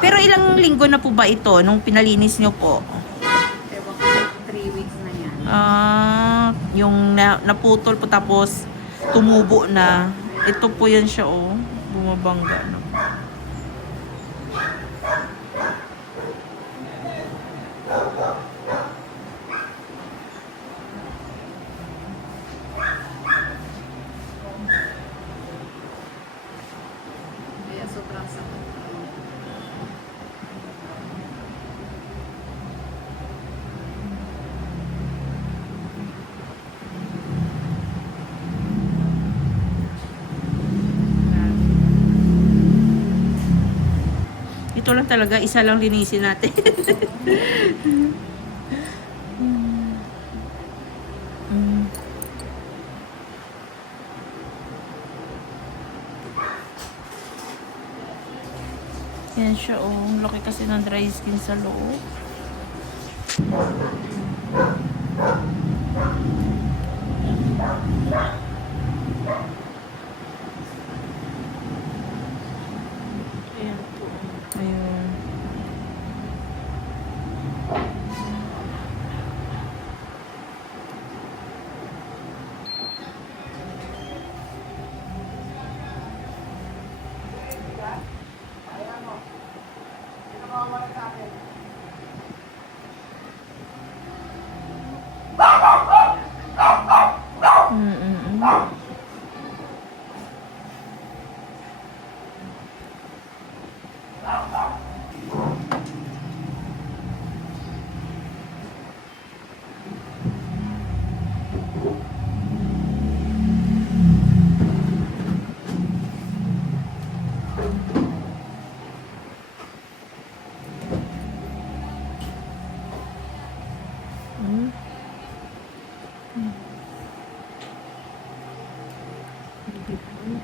Pero ilang linggo na po ba ito nung pinalinis nyo po? Ewan ko, 3 weeks na yan. Yung naputol po tapos tumubo na. Ito po yan siya, oh. Bumabangga na. Kaya sobrang sakit. Ito lang talaga, isa lang linisin natin. Yan siya, oh. Ang laki kasi ng dry skin sa loob. Ayan po. Ayun.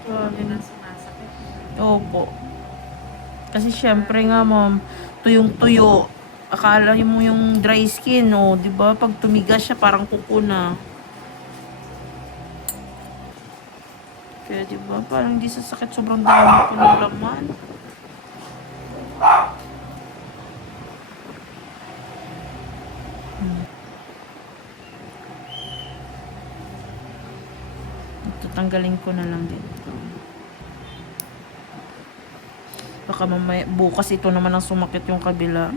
Yan ang sumasakit. Opo. Kasi syempre nga, ma'am, tuyong-tuyo. Akala mo yung dry skin, oh, 'di ba? Pag tumigas siya, parang kuko na. Kaya 'di ba? Parang hindi sasakit, sobrang dami po ng laman. Tatanggalin ko na lang dito. Baka mamaya, bukas ito naman ang sumakit yung kabila.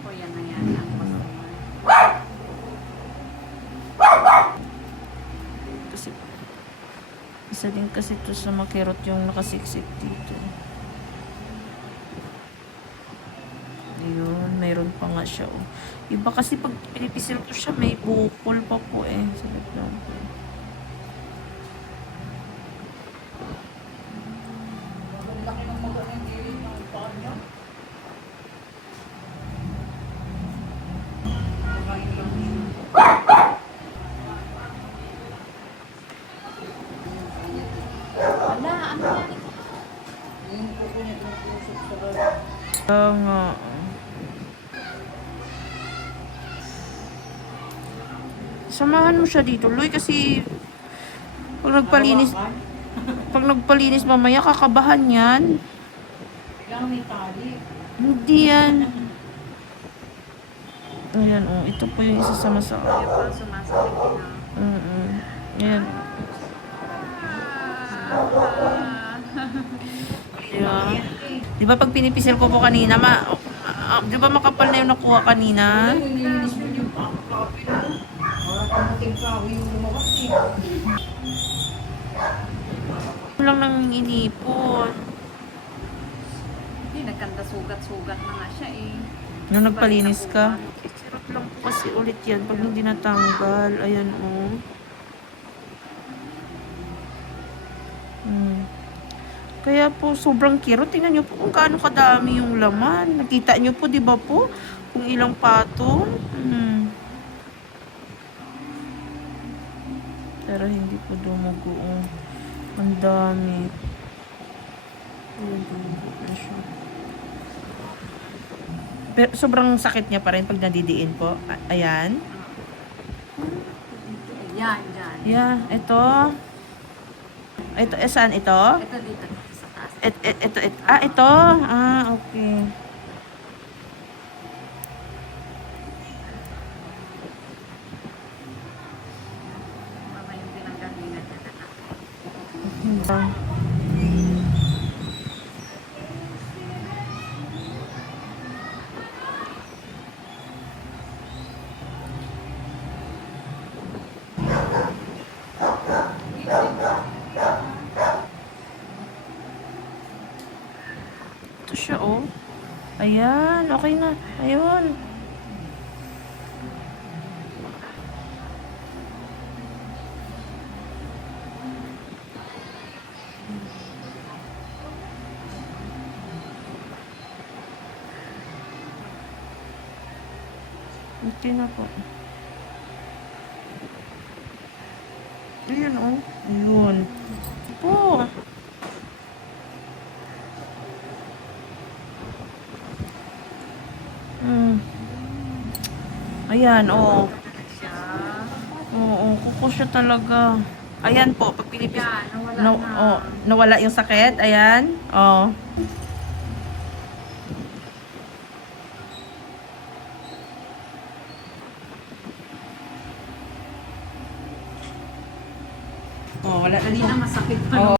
Ako yan na yan ang customer. Kasi, isa din kasi to sa makirot yung nakasiksik dito. Ayun, mayroon pa nga siya, oh. Iba kasi pag pinipisil ko siya, may bukol pa po, eh. Sabi lang po. Oo nga. Samahan mo siya dito, Loy, kasi pag nagpalinis mamaya, kakabahan yan. Lang may tali. Hindi yan. Ayan, oh. Ito po yung isa sa masakit. Kaya parang sumasakit na. Ayan. Di ba pag pinipisil ko po kanina, di ba makapal na yung nakuha kanina? Nilinis mo yung pakapin mo. Parang kamuting kahoy yung lumabas eh. Lang nang inipon. Hindi, nagkanda sugat-sugat na nga siya eh. Nung nagpalinis ka? Sirap lang po kasi ulit yan pag hindi natanggal. Ayan, oh. Kaya po, sobrang kirot. Tingnan nyo po kung gaano kadami yung laman. Nakita nyo po, di ba po? Kung ilang patong. Pero hindi po dumugo. Oh. Ang dami. Ayan, dumugo na siya. Pero sobrang sakit niya pa rin pag nadidiin po. Ayan. Yan, yan. Yeah, ito. Ito, saan ito? Ito dito sa taas. Ito. Ito. Okay. Mama yung pinanggalingan niya na. Ito siya, oh. Ayan, okay na. Ayun. Okay na po. Ayan, oh. Ayun. Po. Ayan, oo. Siya. Oo, kuko siya talaga. Ayan po, pag pinipis... Yan, nawala na. Oh, nawala yung sakit. Ayan. Oh. Oh, wala na Hindi dito. na masakit pa. Oo.